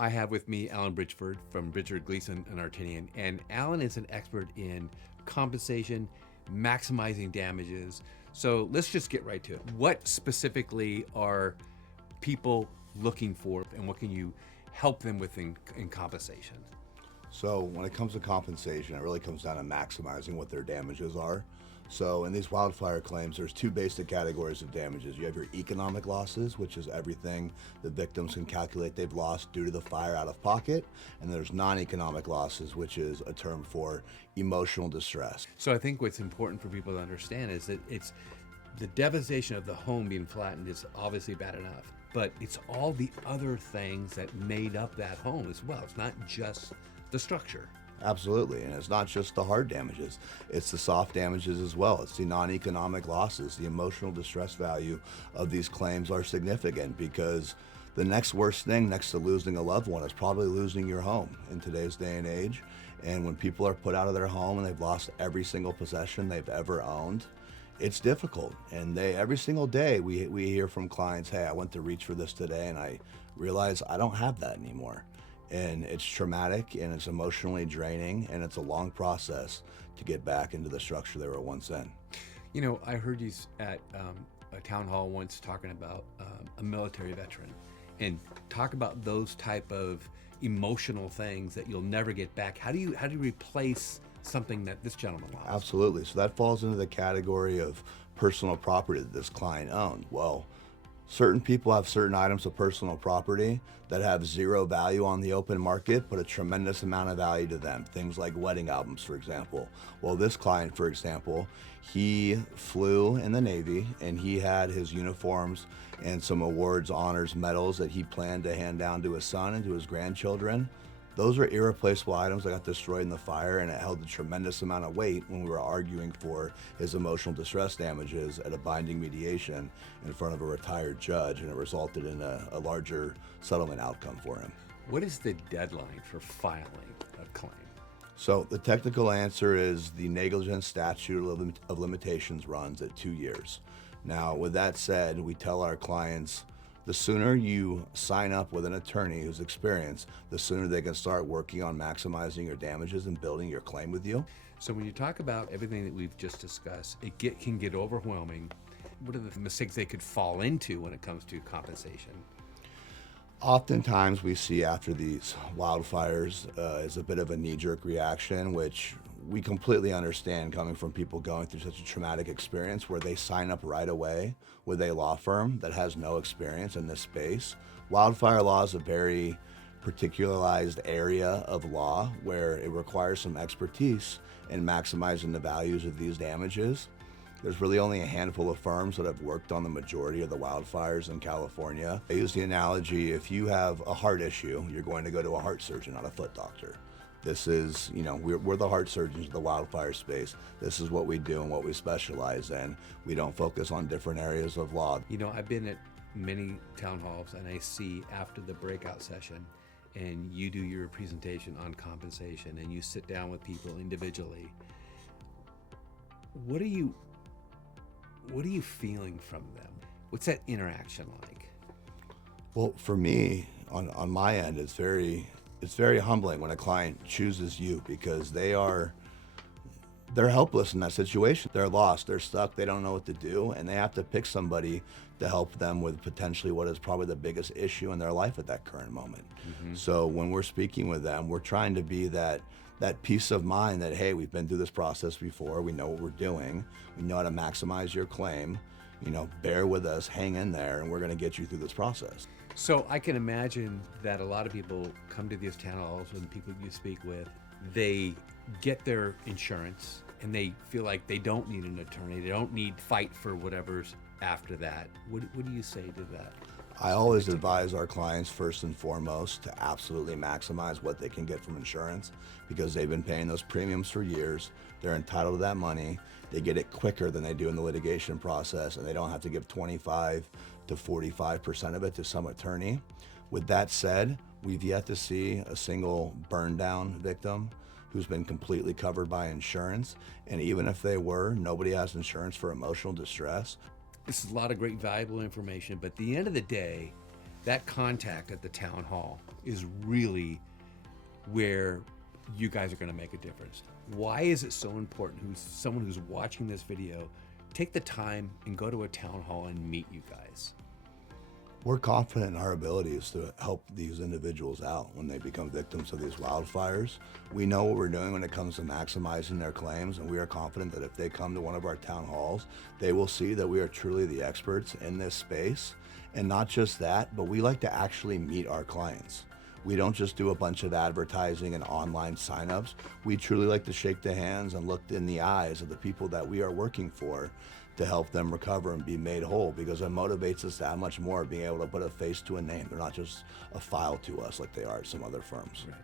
I have with me Allan Bridgford from Bridgford, Gleason Artinian, and Allan is an expert in compensation, maximizing damages. So let's just get right to it. What specifically are people looking for, and what can you help them with in compensation? So when it comes to compensation, it really comes down to maximizing what their damages are. So in these wildfire claims, there's two basic categories of damages. You have your economic losses, which is everything the victims can calculate they've lost due to the fire out of pocket. And there's non-economic losses, which is a term for emotional distress. So I think what's important for people to understand is that it's the devastation of the home being flattened is obviously bad enough, but it's all the other things that made up that home as well. It's not just the structure. Absolutely, and it's not just the hard damages, it's the soft damages as well. It's the non-economic losses. The emotional distress value of these claims are significant because the next worst thing next to losing a loved one is probably losing your home in today's day and age. And when people are put out of their home and they've lost every single possession they've ever owned, it's difficult. And every single day we hear from clients, hey, I went to reach for this today and I realized I don't have that anymore. And it's traumatic and it's emotionally draining and it's a long process to get back into the structure they were once in. You know, I heard you at a town hall once talking about a military veteran and talk about those type of emotional things that you'll never get back. How do you replace something that this gentleman lost? Absolutely. So that falls into the category of personal property that this client owned. Well, certain people have certain items of personal property that have zero value on the open market, but a tremendous amount of value to them. Things like wedding albums, for example. Well, this client, for example, he flew in the Navy and he had his uniforms and some awards, honors, medals that he planned to hand down to his son and to his grandchildren. Those were irreplaceable items that got destroyed in the fire, and it held a tremendous amount of weight when we were arguing for his emotional distress damages at a binding mediation in front of a retired judge, and it resulted in a larger settlement outcome for him. What is the deadline for filing a claim? So the technical answer is the negligence statute of limitations runs at 2 years. Now, with that said, we tell our clients, the sooner you sign up with an attorney who's experienced, the sooner they can start working on maximizing your damages and building your claim with you. So when you talk about everything that we've just discussed, it can get overwhelming. What are the mistakes they could fall into when it comes to compensation? Oftentimes we see after these wildfires is a bit of a knee-jerk reaction, which we completely understand coming from people going through such a traumatic experience where they sign up right away with a law firm that has no experience in this space. Wildfire law is a very particularized area of law where it requires some expertise in maximizing the values of these damages. There's really only a handful of firms that have worked on the majority of the wildfires in California. I use the analogy, if you have a heart issue, you're going to go to a heart surgeon, not a foot doctor. This is, we're the heart surgeons of the wildfire space. This is what we do and what we specialize in. We don't focus on different areas of law. You know, I've been at many town halls and I see after the breakout session and you do your presentation on compensation and you sit down with people individually. What are you feeling from them? What's that interaction like? Well, for me, on my end, it's very humbling when a client chooses you because they're helpless in that situation. They're lost, they're stuck, they don't know what to do, and they have to pick somebody to help them with potentially what is probably the biggest issue in their life at that current moment. Mm-hmm. So when we're speaking with them, we're trying to be that peace of mind that, hey, we've been through this process before, we know what we're doing, we know how to maximize your claim, bear with us, hang in there, and we're gonna get you through this process. So I can imagine that a lot of people come to these town halls with people you speak with, they get their insurance and they feel like they don't need an attorney, they don't need fight for whatever's after that. What do you say to that? I always advise our clients first and foremost to absolutely maximize what they can get from insurance because they've been paying those premiums for years. They're entitled to that money. They get it quicker than they do in the litigation process, and they don't have to give 25 to 45% of it to some attorney. With that said, we've yet to see a single burn down victim who's been completely covered by insurance. And even if they were, nobody has insurance for emotional distress. This is a lot of great valuable information, but at the end of the day, that contact at the town hall is really where you guys are going to make a difference. Why is it so important? Someone who's watching this video, take the time and go to a town hall and meet you guys. We're confident in our abilities to help these individuals out when they become victims of these wildfires. We know what we're doing when it comes to maximizing their claims, and we are confident that if they come to one of our town halls, they will see that we are truly the experts in this space. And not just that, but we like to actually meet our clients. We don't just do a bunch of advertising and online signups. We truly like to shake the hands and look in the eyes of the people that we are working for to help them recover and be made whole, because it motivates us that much more, being able to put a face to a name. They're not just a file to us like they are at some other firms. Right.